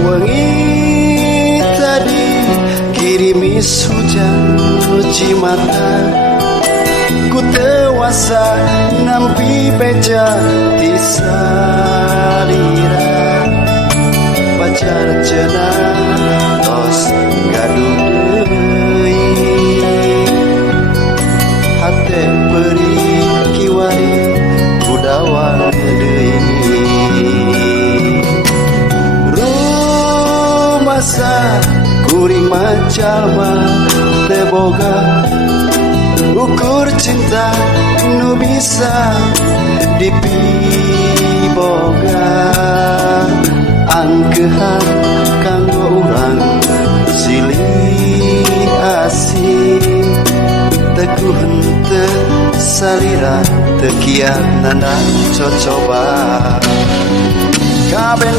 Wengi tadi kirimis hujan cuci mata, ku tewasa nampi beja di salira. Pacar cenah tos gaduh deui, hate perih kiwari budawang deui. Rumasa kuring macama teboga ukur cinta nu bisa dipiboga. Angkehan kanggo urang silih asih, teguh henteu salira teu kiat nandang cocoba. Kabeh